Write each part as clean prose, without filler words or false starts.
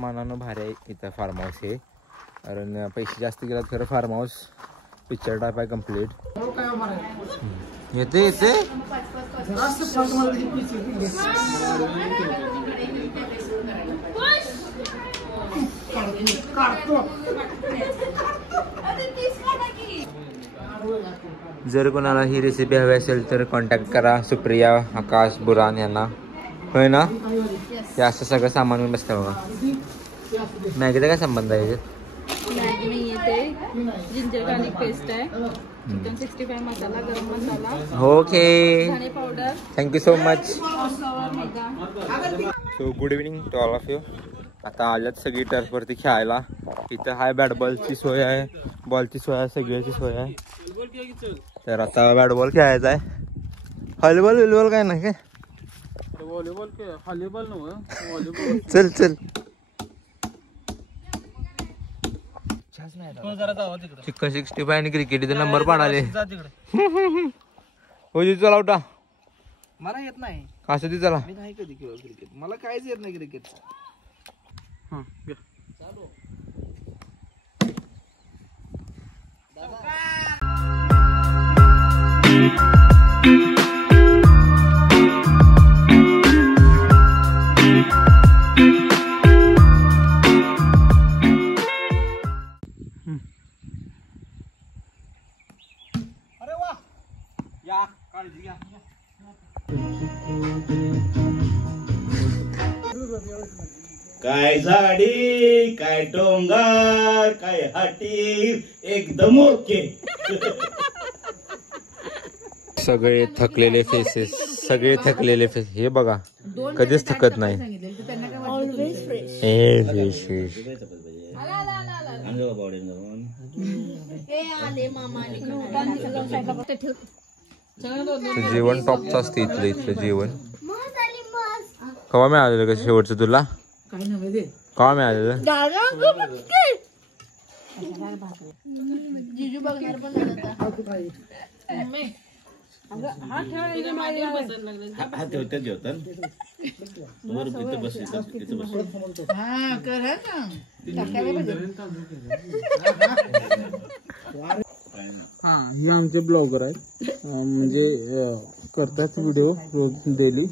मानानं भारी आहे इथं फार्म हाऊस हे. कारण पैसे जास्त गेलात खरं फार्म हाऊस पिक्चर टाईप आहे कम्प्लीट. येते येते जर कोणाला ही रेसिपी हवी असेल तर कॉन्टॅक्ट करा सुप्रिया आकाश बुरान यांना. होय ना? हे असं सगळं सामान मी बसतं बघा. मॅगीचा काय संबंध आहे? मॅगी नाही आहे ते जिंजर गार्लिक पेस्ट आहे. चिकन 65 मसाला गरम मसाला. ओके धने powder. Thank you so much. Cornflour मैदा. So good evening to all of you. आता आल्यात सगळी टर्फवरती खेळायला. इथं हाय बॅट बॉलची सोय आहे, बॉलची सोय आहे, सगळ्याची सोय आहे. तर आता बॅट बॉल खेळायचा आहे. हॉलीबॉल विलबॉल काय नाही काय? व्हॉलीबॉल हॉलीबॉल नव्हतं. चल चल चिकन 65 आणि क्रिकेट इथे नंबर पाडाले. हो जी चला उठा. मला येत नाही. असं ती चला. मी नाही कधी खेळ क्रिकेट. मला काहीच येत नाही क्रिकेट. हां अरे वा या काळजी घ्या. काय झाडी काय डोंगर काय हाटी एकदम ओके. सगळे थकलेले फेसेस, सगळे थकलेले फेस. हे बघा कधीच थकत नाही. जेवण टॉपचं असतं इथलं. इथलं जेवण कवा मिळालेलं का शेवटचं तुला? कवा मिळालेलं? हे आमचे ब्लॉगर आहेत. म्हणजे करतात व्हिडिओ रोज डेली.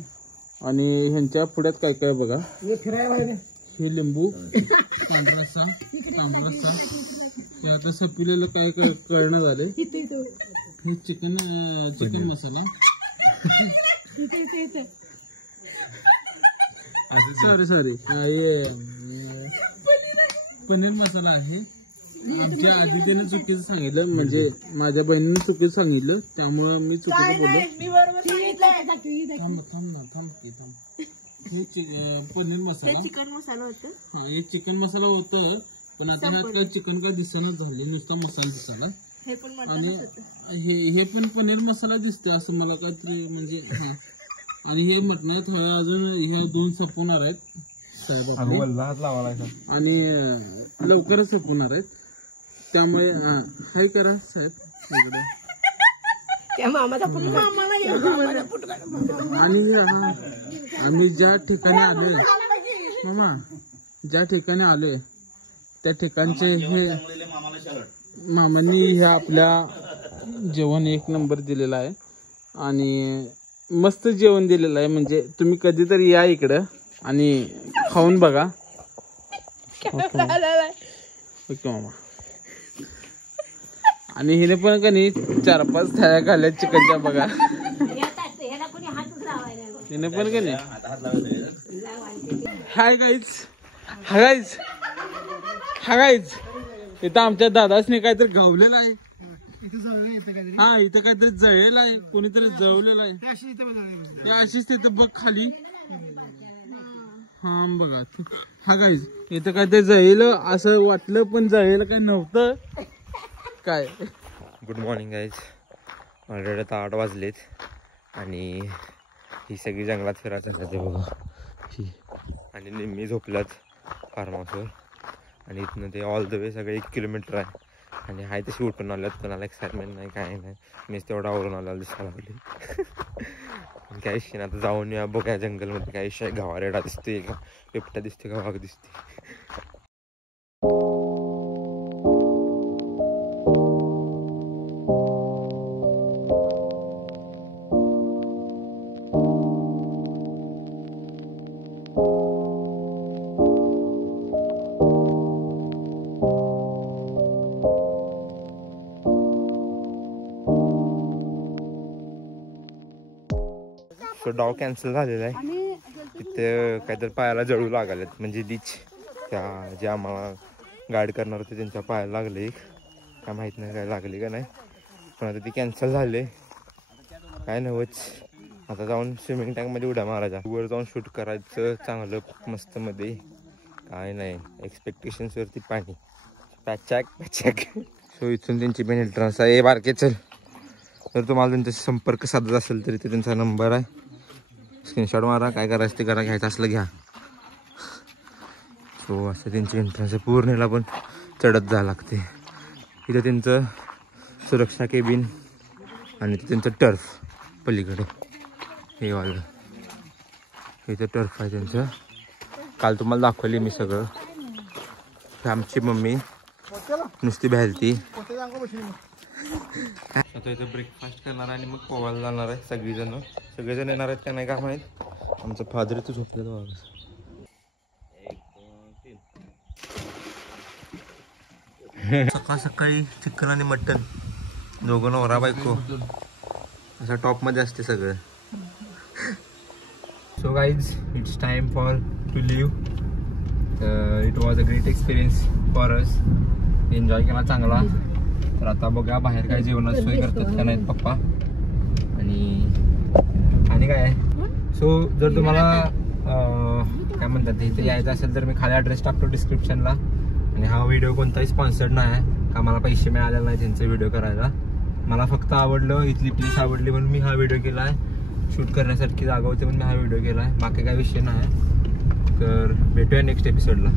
आणि ह्यांच्या पुढ्यात काय काय बघा. हे लिंबू तांबडा हे आता सपिलेलं काय काय कळणं झालंय. हे चिकन मसाला. सॉरी हे पनीर मसाला आहे. आमच्या आदितीने चुकीचं सांगितलं, म्हणजे माझ्या बहिणीने चुकीचं सांगितलं, त्यामुळं मी चुकीचं बोललो. हे पनीर मसाला चिकन मसाला होतं. हा हे चिकन मसाला होतं. पण आता ह्यात काय चिकन काय दिसणार झाले, नुसता मसाला दिसायला. आणि हे पण पनीर मसाला दिसतोय असं मला काहीतरी म्हणजे. आणि हे मटण थोडा अजून ह्या 2 संपवणार आहेत साहेब आणि लवकरच संपवणार आहेत. त्यामुळे हाय करा साहेब इकडे. आणि आम्ही ज्या ठिकाणी आलोय मामा, ज्या ठिकाणी आलोय त्या ठिकाणचे हे मामांनी हे आपल्या जेवण 1 नंबर दिलेलं आहे. आणि मस्त जेवण दिलेलं आहे. म्हणजे तुम्ही कधीतरी या इकडं आणि खाऊन बघा. ओके मामा. आणि हिने पण का नाही 4-5 थाळ्या खाल्ल्या चिकनच्या बघा. हिने पण का नाही. हाय गाईज इथं आमच्या दादासने काहीतरी गावलेलं आहे. हा इथं काहीतरी जळलेलं आहे, कोणीतरी जळवलेलं आहे. ते अशीच तिथं बघ खाली. हा बघा हा गाईज इथं काहीतरी जळलं असं वाटलं, पण जळलेलं काही नव्हतं. काय गुड मॉर्निंग गाईज. ऑलरेडी आता 8 वाजलेत आणि ही सगळी जंगलात फिरायचं जाते बघा ही. आणि नेहमी झोपल्यात फार्म हाऊसवर. आणि इथनं ते ऑल द वे सगळे 1 किलोमीटर आहे आणि हाय तशी उठून आल्यात, कोणाला एक्साइटमेंट नाही काय नाही, मीच तेवढा आवरून आल्याला दिसायला लागली. काय विषय आता जाऊन या बघा जंगलमध्ये काय विषय, गवारेडा दिसते का बिबट्या दिसते का वाघ दिसते. सो डाव कॅन्सल झालेला आहे. तिथे काहीतरी पायाला जळू लागलेत, म्हणजे लीच त्या जे आम्हाला गाईड करणार होते त्यांच्या पायाला लागले. काय माहीत नाही काय लागले का नाही, पण आता ती कॅन्सल झाले. काय नव्हच, आता जाऊन स्विमिंग टँकमध्ये उड्या मारायच्या, वर जाऊन शूट करायचं चांगलं मस्त मध्ये. काय नाही एक्सपेक्टेशन्सवरती पाणी पॅचॅक पॅचॅक. सो इथून त्यांची मेन एंट्रन्स आहे. बारके चल, जर तुम्हाला त्यांच्याशी संपर्क साधत असेल तरी ते त्यांचा नंबर आहे, स्क्रीनशॉट मारा, काय करायचं ते करा, घ्यायचं असलं घ्या. सो असं त्यांची एंट्रन्स आहे. पूर्णला पण चढत जावं लागते. इथं त्यांचं सुरक्षा केबिन आणि त्यांचं टर्फ पलीकडे हे वालं, इथं टर्फ आहे त्यांचं. काल तुम्हाला दाखवली मी सगळं. आमची मम्मी नुसती बॅलती. आता इथं ब्रेकफास्ट करणार आणि मग पोवायला जाणार आहे. सगळेजण येणार आहेत का नाही का माहीत. आमचं फादर इथं झोपलेलं बाबा. सकाळ सकाळी चिकन आणि मटन दोघं नवरा बायको असा टॉप मध्ये असते सगळं. So guys it's time for to leave. It was a great experience for us. Enjoy केला चांगला. तर आता बघा बाहेर काय जेवणाची सोय करतात का नाहीत पप्पा. आणि काय सो जर तुम्हाला काय म्हणतात इथे यायचं असेल तर मी खाली ॲड्रेस टाकतो डिस्क्रिप्शनला. आणि हा व्हिडिओ कोणताही स्पॉन्सर्ड नाही आहे, का मला पैसे मिळालेले नाही त्यांचा व्हिडिओ करायला. मला फक्त आवडलं, इथली प्लेस आवडली म्हणून मी हा व्हिडिओ केला आहे. शूट करण्यासारखी जागा होती म्हणून मी हा व्हिडिओ केला आहे, बाकी काय विषय नाही. तर भेटूया नेक्स्ट एपिसोडला.